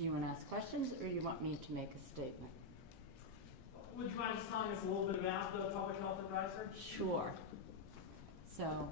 Do you want to ask questions, or you want me to make a statement? Would you mind just telling us a little bit about the Public Health Advisor? Sure. So,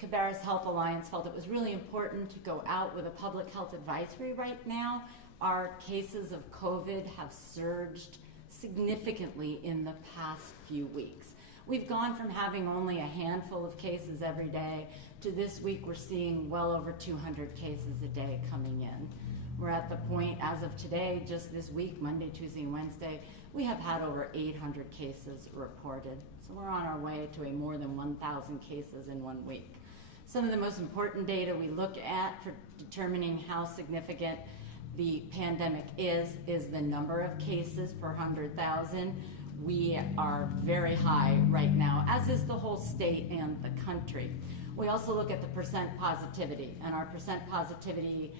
Cabarrus Health Alliance felt it was really important to go out with a public health advisory right now. Our cases of COVID have surged significantly in the past few weeks. We've gone from having only a handful of cases every day to this week we're seeing well over 200 cases a day coming in. We're at the point, as of today, just this week, Monday, Tuesday, and Wednesday, we have had over 800 cases reported. So we're on our way to a more than 1,000 cases in 1 week. Some of the most important data we look at for determining how significant the pandemic is the number of cases per 100,000. We are very high right now, as is the whole state and the country. We also look at the percent positivity, and our percent positivity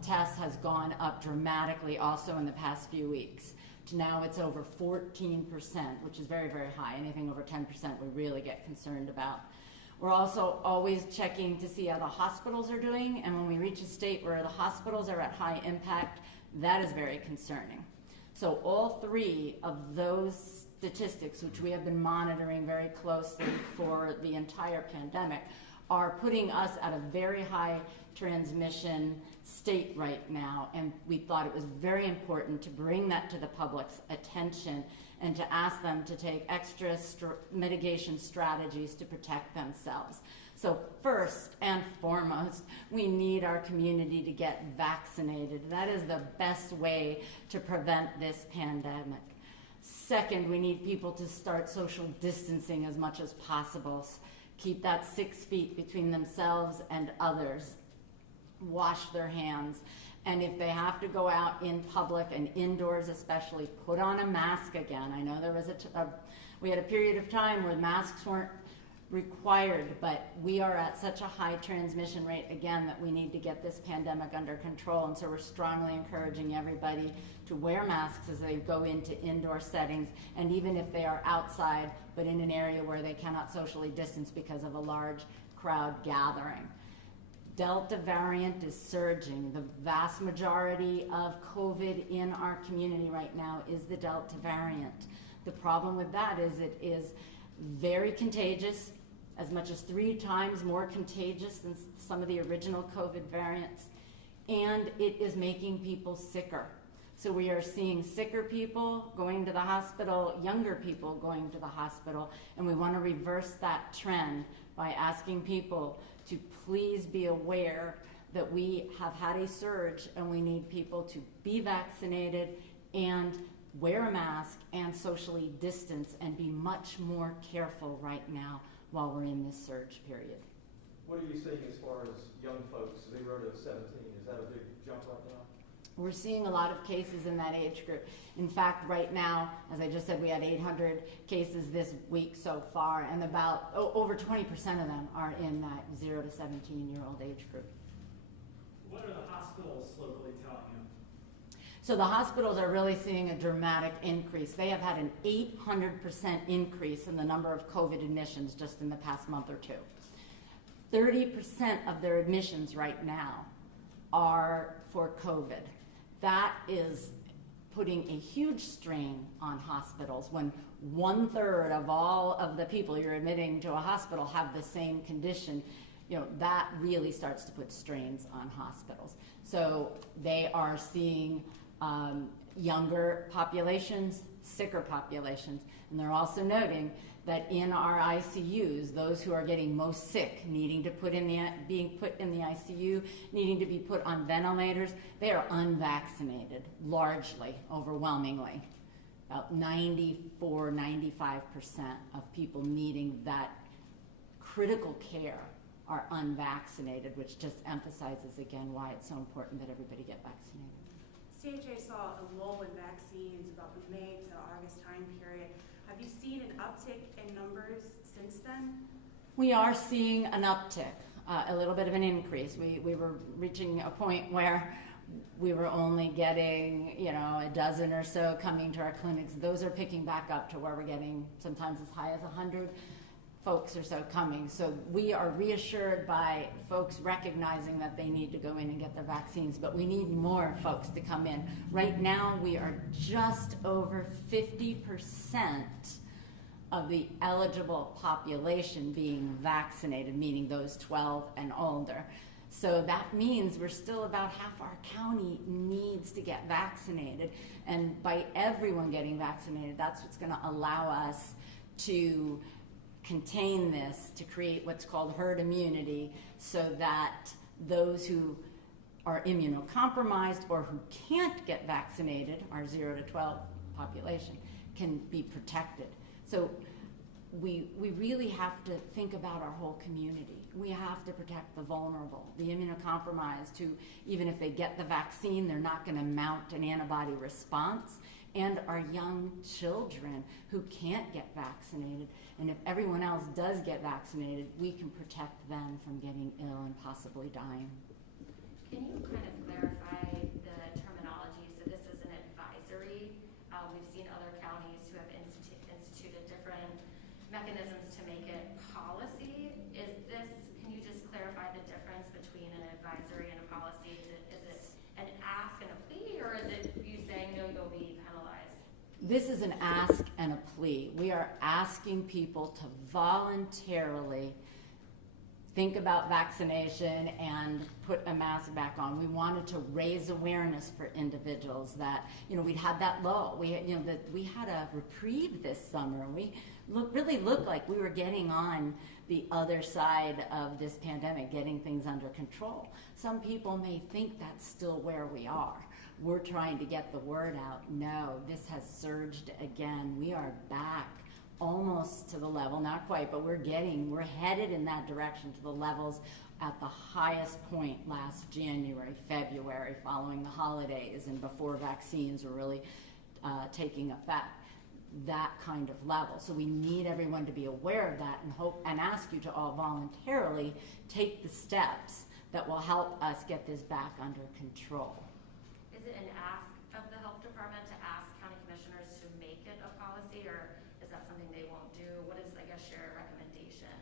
test has gone up dramatically also in the past few weeks. To now it's over 14%, which is very, very high. Anything over 10% we really get concerned about. We're also always checking to see how the hospitals are doing, and when we reach a state where the hospitals are at high impact, that is very concerning. So all three of those statistics, which we have been monitoring very closely for the entire pandemic, are putting us at a very high transmission state right now, and we thought it was very important to bring that to the public's attention and to ask them to take extra mitigation strategies to protect themselves. So first and foremost, we need our community to get vaccinated. That is the best way to prevent this pandemic. Second, we need people to start social distancing as much as possible. Keep that 6 feet between themselves and others. Wash their hands. And if they have to go out in public and indoors especially, put on a mask again. I know there was we had a period of time where masks weren't required, but we are at such a high transmission rate again that we need to get this pandemic under control, and so we're strongly encouraging everybody to wear masks as they go into indoor settings, and even if they are outside but in an area where they cannot socially distance because of a large crowd gathering. Delta variant is surging. The vast majority of COVID in our community right now is the Delta variant. The problem with that is it is very contagious, as much as 3 times more contagious than some of the original COVID variants, and it is making people sicker. So we are seeing sicker people going to the hospital, younger people going to the hospital, and we want to reverse that trend by asking people to please be aware that we have had a surge and we need people to be vaccinated and wear a mask and socially distance and be much more careful right now while we're in this surge period. What are you seeing as far as young folks 0 to 17? Is that a big jump right now? We're seeing a lot of cases in that age group. In fact, right now, as I just said, we had 800 cases this week so far, and about over 20% of them are in that 0 to 17-year-old age group. What are the hospitals locally telling you? So the hospitals are really seeing a dramatic increase. They have had an 800% increase in the number of COVID admissions just in the past month or two. 30% of their admissions right now are for COVID. That is putting a huge strain on hospitals when 1/3 of all of the people you're admitting to a hospital have the same condition. You know, that really starts to put strains on hospitals. So they are seeing younger populations, sicker populations, and they're also noting that in our ICUs, those who are getting most sick, being put in the ICU, needing to be put on ventilators, they are unvaccinated, largely, overwhelmingly. About 94, 95% of people needing that critical care are unvaccinated, which just emphasizes again why it's so important that everybody get vaccinated. CHA saw a lull in vaccines about the May to August time period. Have you seen an uptick in numbers since then? We are seeing an uptick, a little bit of an increase. We were reaching a point where we were only getting, a dozen or so coming to our clinics. Those are picking back up to where we're getting sometimes as high as 100. folks or so coming. So we are reassured by folks recognizing that they need to go in and get their vaccines, but we need more folks to come in. Right now, we are just over 50% of the eligible population being vaccinated, meaning those 12 and older. So that means we're still about half our county needs to get vaccinated. And by everyone getting vaccinated, that's what's going to allow us to contain this, to create what's called herd immunity, so that those who are immunocompromised or who can't get vaccinated, our 0 to 12 population, can be protected. So we really have to think about our whole community. We have to protect the vulnerable, the immunocompromised, who even if they get the vaccine, they're not going to mount an antibody response, and our young children who can't get vaccinated. And if everyone else does get vaccinated, we can protect them from getting ill and possibly dying. Can you kind of clarify the terminology? So this is an advisory. We've seen other counties who have instituted different mechanisms to make it policy. Can you just clarify the difference between an advisory and a policy? Is it an ask and a plea, or is it you saying, no, you'll be penalized? This is an ask and a plea. We are asking people to voluntarily think about vaccination and put a mask back on. We wanted to raise awareness for individuals that, we'd had that lull. We had a reprieve this summer. We really looked like we were getting on the other side of this pandemic, getting things under control. Some people may think that's still where we are. We're trying to get the word out. No, this has surged again. We are back almost to the level, not quite, but we're headed in that direction to the levels at the highest point last January, February, following the holidays and before vaccines were really taking effect. That kind of level. So we need everyone to be aware of that and ask you to all voluntarily take the steps that will help us get this back under control. Is it an ask of the health department to ask county commissioners to make it a policy, or is that something they won't do? What is, I guess, your recommendation?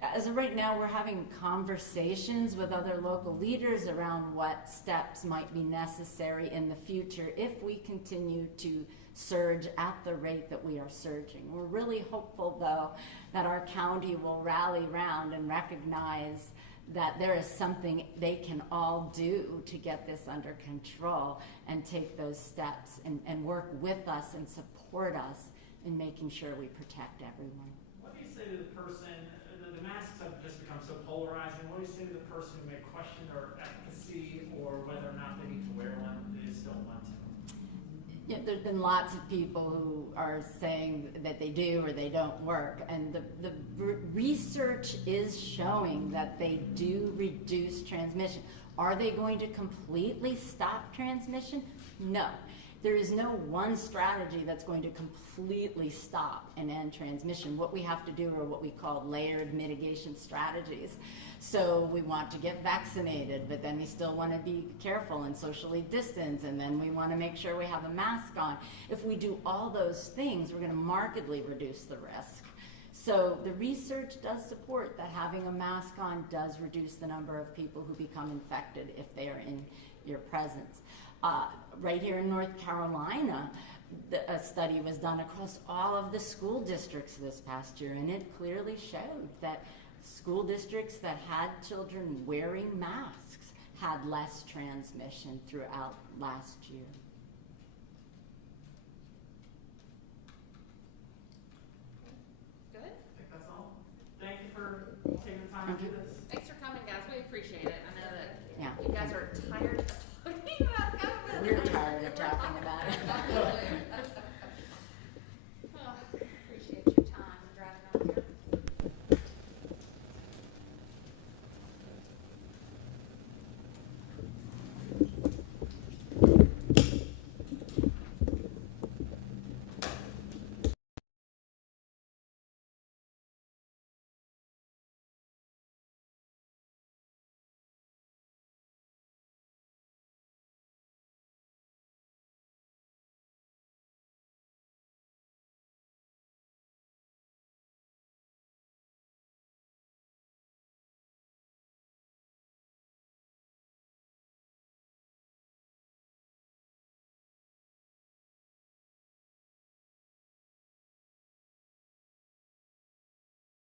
As of right now, we're having conversations with other local leaders around what steps might be necessary in the future if we continue to surge at the rate that we are surging. We're really hopeful, though, that our county will rally round and recognize that there is something they can all do to get this under control and take those steps and work with us and support us in making sure we protect everyone. What do you say to the person, the masks have just become so polarizing, what do you say to the person who may question their efficacy or whether or not they need to wear one, they still want to? Yeah, there's been lots of people who are saying that they do or they don't work, and the research is showing that they do reduce transmission. Are they going to completely stop transmission? No. There is no one strategy that's going to completely stop and end transmission. What we have to do are what we call layered mitigation strategies. So we want to get vaccinated, but then we still want to be careful and socially distance, and then we want to make sure we have a mask on. If we do all those things, we're going to markedly reduce the risk. So the research does support that having a mask on does reduce the number of people who become infected if they are in your presence. Right here in North Carolina, a study was done across all of the school districts this past year, and it clearly showed that school districts that had children wearing masks had less transmission throughout last year. Good. I think that's all. Thank you for taking the time to do this. Thanks for coming, guys. We appreciate it. I know that Yeah. you guys are tired of talking about COVID. We're tired of talking about